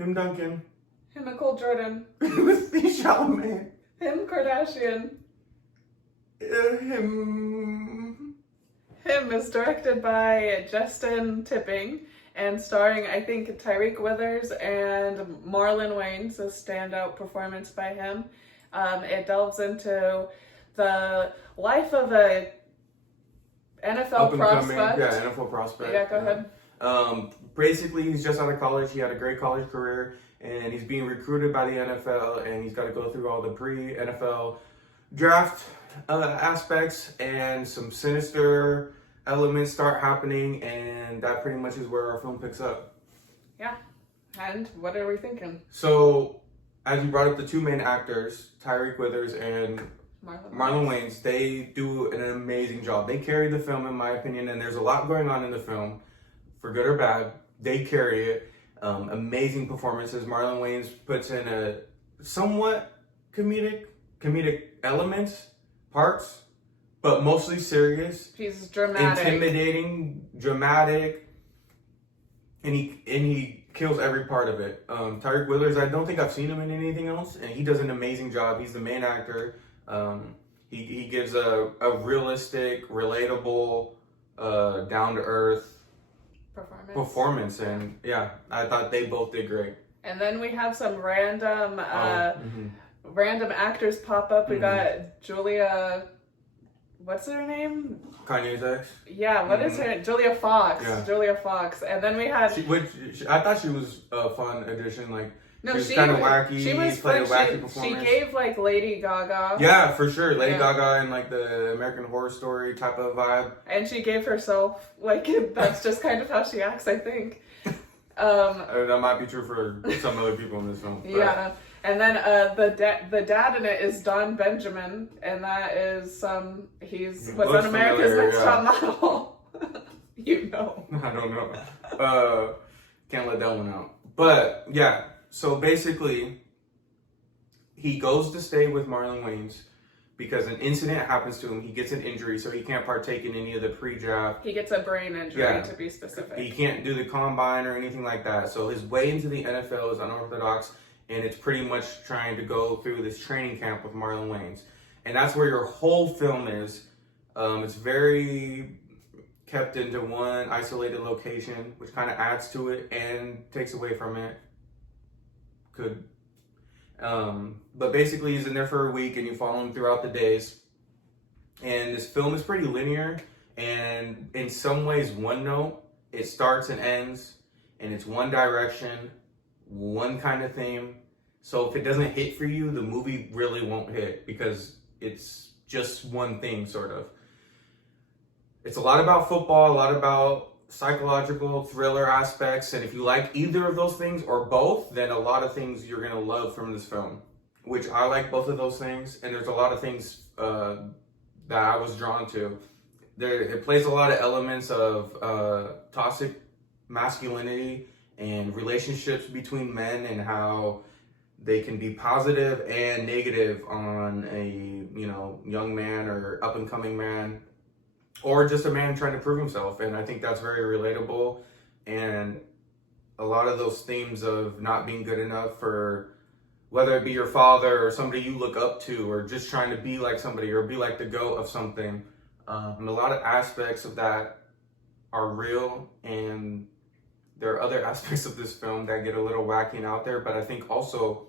Him Duncan. Him Nicole Jordan. Steve Chalamet. Him Kardashian. Him. Him is directed by Justin Tipping and starring, I think, Tyreek Withers and Marlon Wayans, a standout performance by him. It delves into the life of a NFL prospect. Yeah, NFL prospect. Yeah, go ahead. Basically, he's just out of college. He had a great college career, and he's being recruited by the NFL, and he's got to go through all the pre-NFL draft aspects, and some sinister elements start happening, and that pretty much is where our film picks up. Yeah. And what are we thinking? So, as you brought up the two main actors, Tyreek Withers and Marlon Wayans, they do an amazing job. They carry the film, in my opinion, and there's a lot going on in the film, for good or bad. They carry it. Amazing performances. Marlon Wayans puts in a somewhat comedic elements, parts, but mostly serious. He's dramatic. Intimidating, dramatic, and he kills every part of it. Tyreek Withers, I don't think I've seen him in anything else, and he does an amazing job. He's the main actor. He gives a realistic, relatable, down-to-earth performance, and yeah, I thought they both did great. And then we have some random random actors pop up. We got Julia, what's her name? Kanye's ex? Yeah, what is her? Julia Fox. Yeah. Julia Fox. And then we had... I thought she was a fun addition, like, no, she was kind of wacky. She was played a wacky performance. performance. She gave like Lady Gaga. Yeah, for sure. Lady Gaga and like the American Horror Story type of vibe. And she gave herself, like, that's just kind of how she acts, I think. That might be true for some other people in this film. But. Yeah. And then the dad in it is Don Benjamin, and that is he was on America's Next Top Model. You know. I don't know. Can't let that one out. But yeah. So basically, he goes to stay with Marlon Wayans because an incident happens to him. He gets an injury, so he can't partake in any of the pre-draft. He gets a brain injury, to be specific. He can't do the combine or anything like that. So his way into the NFL is unorthodox, and it's pretty much trying to go through this training camp with Marlon Wayans. And that's where your whole film is. It's very kept into one isolated location, which kind of adds to it and takes away from it. But basically he's in there for a week and you follow him throughout the days, and this film is pretty linear and in some ways one note. It starts and ends and it's one direction, one kind of theme. So if it doesn't hit for you, the movie really won't hit because it's just one thing, sort of. It's a lot about football, a lot about psychological thriller aspects, and if you like either of those things or both, then a lot of things you're gonna love from this film, which I like both of those things. And there's a lot of things that I was drawn to. It plays a lot of elements of toxic masculinity and relationships between men and how they can be positive and negative on a young man or up and coming man, or just a man trying to prove himself. And I think that's very relatable. And a lot of those themes of not being good enough for whether it be your father or somebody you look up to, or just trying to be like somebody or be like the GOAT of something. And a lot of aspects of that are real. And there are other aspects of this film that get a little wacky and out there, but I think also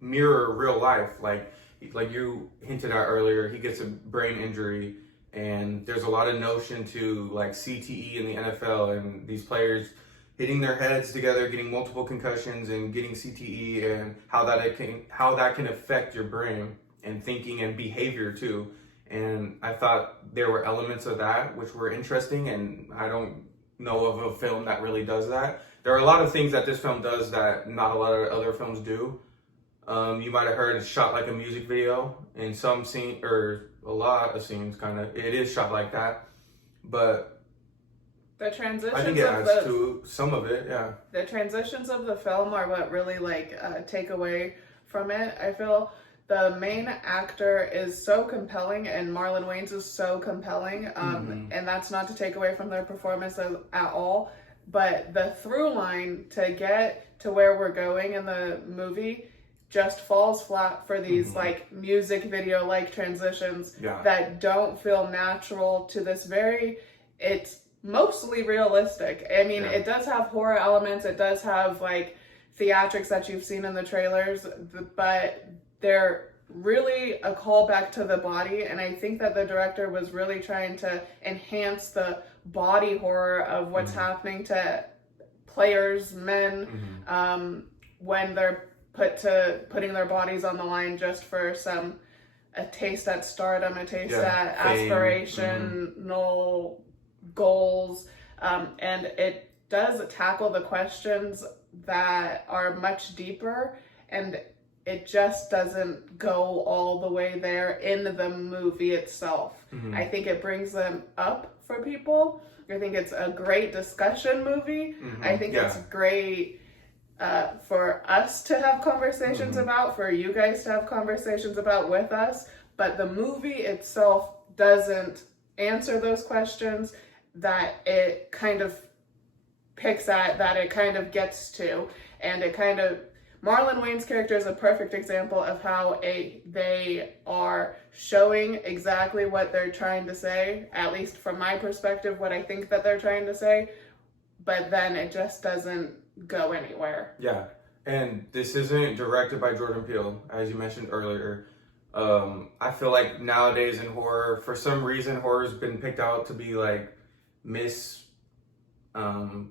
mirror real life. Like you hinted at earlier, he gets a brain injury. And there's a lot of notion to like CTE in the NFL and these players hitting their heads together, getting multiple concussions and getting CTE, and how that can affect your brain and thinking and behavior too. And I thought there were elements of that which were interesting, and I don't know of a film that really does that. There are a lot of things that this film does that not a lot of other films do. You might have heard it's shot like a music video in some scene, or a lot of scenes, kind of. It is shot like that, but the transitions, I think it adds to some of it. Yeah, the transitions of the film are what really take away from it. I feel the main actor is so compelling, and Marlon Wayans is so compelling, and that's not to take away from their performance at all. but the through line to get to where we're going in the movie just falls flat for these like music video like transitions that don't feel natural to this it's mostly realistic. I mean, it does have horror elements, it does have like theatrics that you've seen in the trailers, but they're really a callback to the body, and I think that the director was really trying to enhance the body horror of what's happening to players, men, when they're putting their bodies on the line just for a taste at stardom, a taste at aspirational goals, and it does tackle the questions that are much deeper, and it just doesn't go all the way there in the movie itself. I think it brings them up for people. I think it's a great discussion movie. I think it's great for us to have conversations about, for you guys to have conversations about with us, but the movie itself doesn't answer those questions that it kind of picks at, that it kind of gets to, and it kind of, Marlon Wayne's character is a perfect example of how they are showing exactly what they're trying to say, at least from my perspective, what I think that they're trying to say, but then it just doesn't go anywhere. Yeah, and this isn't directed by Jordan Peele, as you mentioned earlier. I feel like nowadays in horror, for some reason, horror's been picked out to be like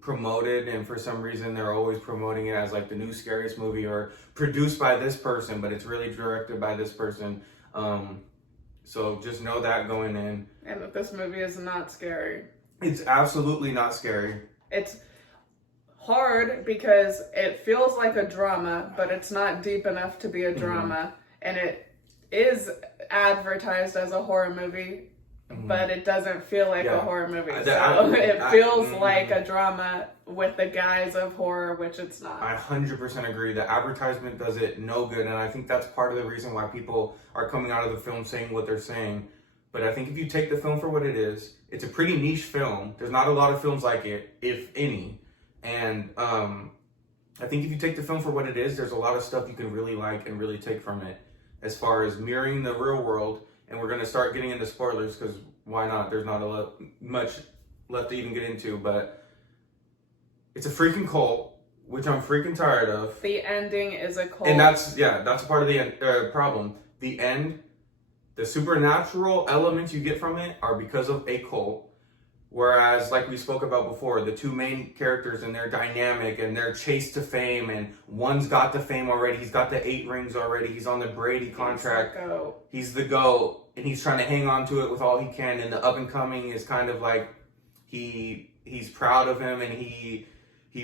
promoted, and for some reason they're always promoting it as like the new scariest movie or produced by this person, but it's really directed by this person. So just know that going in. And that this movie is not scary. It's absolutely not scary. It's hard because it feels like a drama, but it's not deep enough to be a drama. And it is advertised as a horror movie, but it doesn't feel like a horror movie. So it feels like a drama with the guise of horror, which it's not. I 100% agree. The advertisement does it no good, and I think that's part of the reason why people are coming out of the film saying what they're saying. But I think if you take the film for what it is, it's a pretty niche film. There's not a lot of films like it, if any. And I think if you take the film for what it is, there's a lot of stuff you can really like and really take from it as far as mirroring the real world. And we're going to start getting into spoilers because why not? There's not much left to even get into, but it's a freaking cult, which I'm freaking tired of. The ending is a cult. And that's a part of the problem. The end, the supernatural elements you get from it are because of a cult. Whereas, like we spoke about before, the two main characters and their dynamic and their chase to fame, and one's got the fame already, he's got the 8 rings already, he's on the Brady contract, he's the GOAT, and he's trying to hang on to it with all he can, and the up and coming is kind of like, he's proud of him and he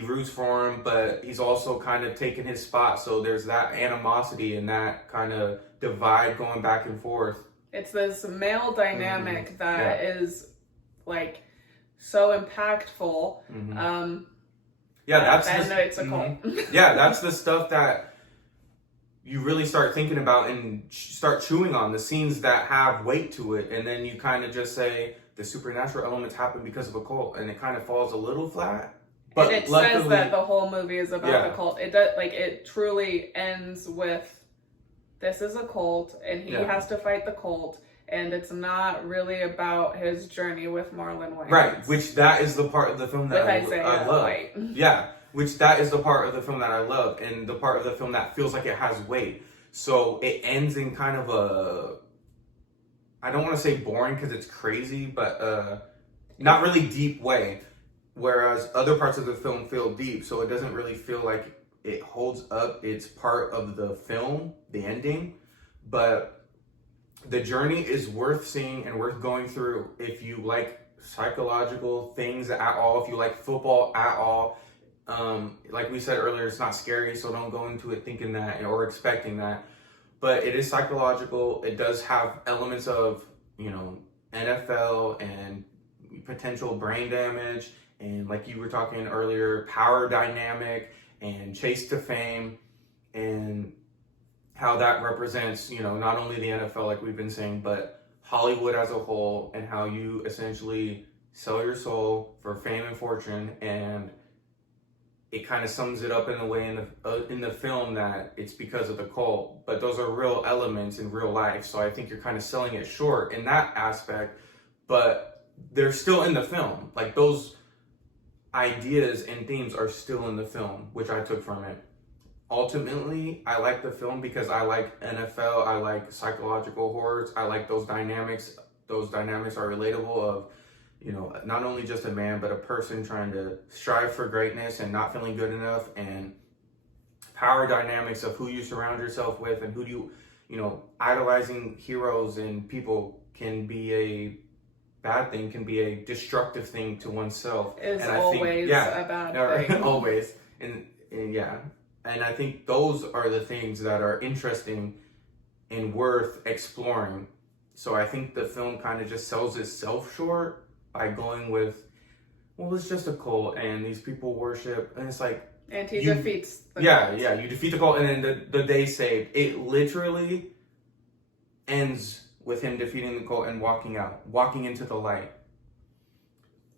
roots for him, but he's also kind of taking his spot, so there's that animosity and that kind of divide going back and forth. It's this male dynamic that is like so impactful. It's a cult. Yeah, that's the stuff that you really start thinking about and start chewing on, the scenes that have weight to it, and then you kind of just say the supernatural elements happen because of a cult, and it kind of falls a little flat. But and it says that the whole movie is about the cult. It does, like, it truly ends with this is a cult, and he has to fight the cult. And it's not really about his journey with Marlon Wayans. Right, which that is the part of the film that I love. White. Yeah, which that is the part of the film that I love, and the part of the film that feels like it has weight. So it ends in kind of a, I don't want to say boring because it's crazy, but not really deep way. Whereas other parts of the film feel deep, so it doesn't really feel like it holds up. It's part of the film, the ending, but the journey is worth seeing and worth going through if you like psychological things at all, if you like football at all. Like we said earlier, it's not scary, so don't go into it thinking that or expecting that. But it is psychological. It does have elements of, NFL and potential brain damage, and like you were talking earlier, power dynamic and chase to fame, and how that represents, not only the NFL like we've been saying, but Hollywood as a whole, and how you essentially sell your soul for fame and fortune, and it kind of sums it up in a way in the film that it's because of the cult, but those are real elements in real life. So I think you're kind of selling it short in that aspect, but they're still in the film. Like those ideas and themes are still in the film, which I took from it. Ultimately, I like the film because I like NFL, I like psychological horrors, I like those dynamics. Those dynamics are relatable of, you know, not only just a man, but a person trying to strive for greatness and not feeling good enough, and power dynamics of who you surround yourself with and who do you know, idolizing heroes and people can be a bad thing, can be a destructive thing to oneself. It's and I always think, yeah, a bad thing. always. And yeah. And I think those are the things that are interesting and worth exploring. So I think the film kind of just sells itself short by going with, well, it's just a cult and these people worship, and it's like, and he defeats the cult. cult. You defeat the cult, and then the day saved. It literally ends with him defeating the cult and walking into the light.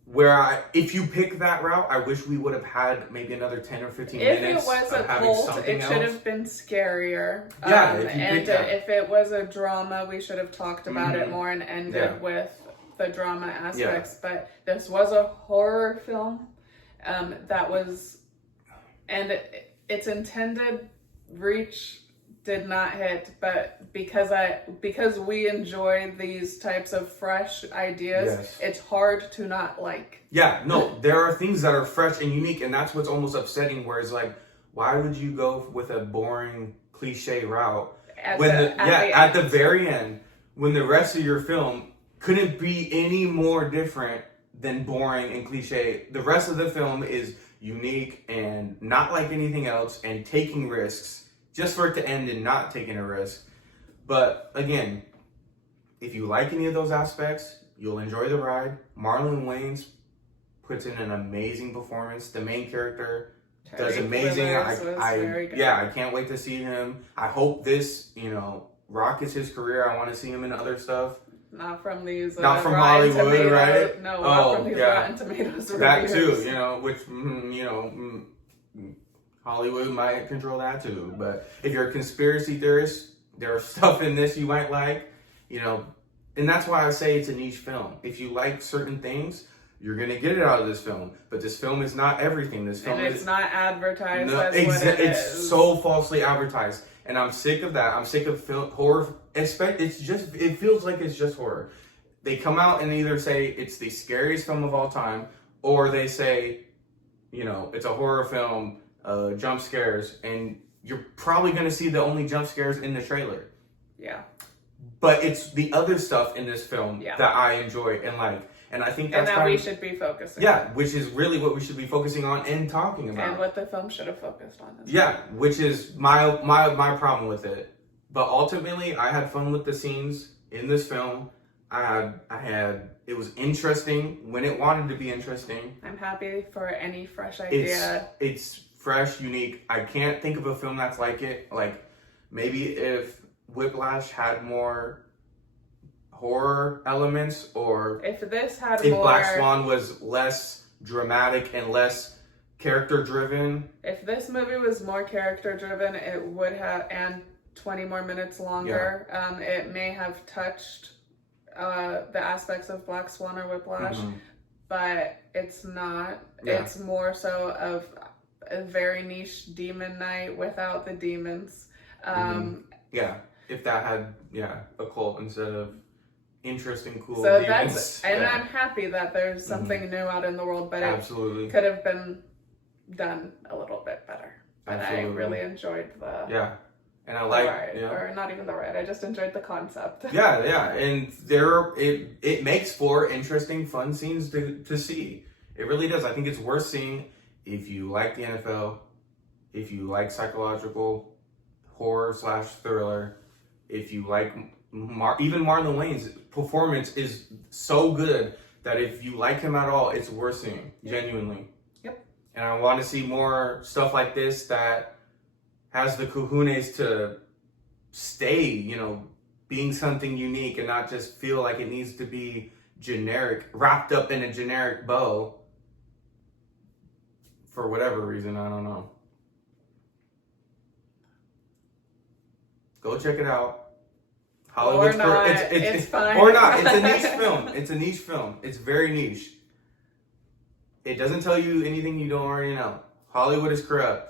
Where if you pick that route, I wish we would have had maybe another 10 or 15 minutes. If it was a cult, it should have been scarier. Yeah, if it was a drama, we should have talked about it more and ended with the drama aspects. But this was a horror film that was, and its intended reach did not hit, but because we enjoy these types of fresh ideas, it's hard to not like. Yeah, no, there are things that are fresh and unique, and that's what's almost upsetting, where it's like, why would you go with a boring cliche route at the very end, when the rest of your film couldn't be any more different than boring and cliche? The rest of the film is unique and not like anything else, and taking risks just for it to end in not taking a risk. But again, if you like any of those aspects, you'll enjoy the ride. Marlon Wayans puts in an amazing performance. The main character does amazing. I can't wait to see him. I hope this, rockets his career. I want to see him in other stuff. Not from these. Not from Hollywood, right? No, not from these Rotten Tomatoes reviews. That too, which Hollywood might control that too. But if you're a conspiracy theorist, there's stuff in this you might like, and that's why I say it's a niche film. If you like certain things, you're going to get it out of this film. But this film is not everything. This film is not advertised as what it's so falsely advertised. And I'm sick of that. I'm sick of horror. It feels like it's just horror. They come out and either say it's the scariest film of all time, or they say, it's a horror film, jump scares, and you're probably going to see the only jump scares in the trailer. Yeah. But it's the other stuff in this film that I enjoy and like. And I think that's we should be focusing on. Which is really what we should be focusing on and talking about. And what the film should have focused on. Which is my problem with it. But ultimately, I had fun with the scenes in this film. It was interesting when it wanted to be interesting. I'm happy for any fresh idea. It's fresh, unique. I can't think of a film that's like it. Like, maybe if Whiplash had more horror elements, or if Black Swan was less dramatic and less character driven. If this movie was more character driven, it would have, and 20 more minutes longer, it may have touched the aspects of Black Swan or Whiplash, but it's not. It's more so of a very niche demon night without the demons. If that had a cult instead of interesting, cool so demons. I'm happy that there's something new out in the world, but it could have been done a little bit better. And I really enjoyed and I like ride, or not even the ride. I just enjoyed the concept. And it makes for interesting, fun scenes to see. It really does. I think it's worth seeing if you like the NFL, if you like psychological horror / thriller, if you like even Marlon Wayans' performance is so good that if you like him at all, it's worth seeing, genuinely. Yep. And I want to see more stuff like this that has the cojones to stay, being something unique and not just feel like it needs to be generic, wrapped up in a generic bow for whatever reason. I don't know. Go check it out. Or not. It's fine. Or not. It's a niche film. It's a niche film. It's very niche. It doesn't tell you anything you don't already know. Hollywood is corrupt.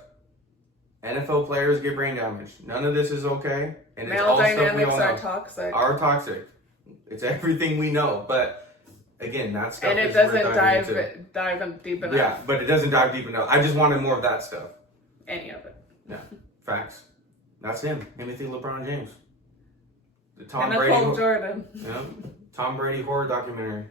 NFL players get brain damage. None of this is okay. And it's Male all stuff we dynamics all are know. toxic. Are toxic. It's everything we know. But again, that stuff. And it is doesn't worth diving into. dive in deep enough. Yeah, but it doesn't dive deep enough. I just wanted more of that stuff. Any of it. Yeah, facts. That's him. Timothy LeBron James. The And Nicole Jordan. Yeah, Tom Brady horror documentary.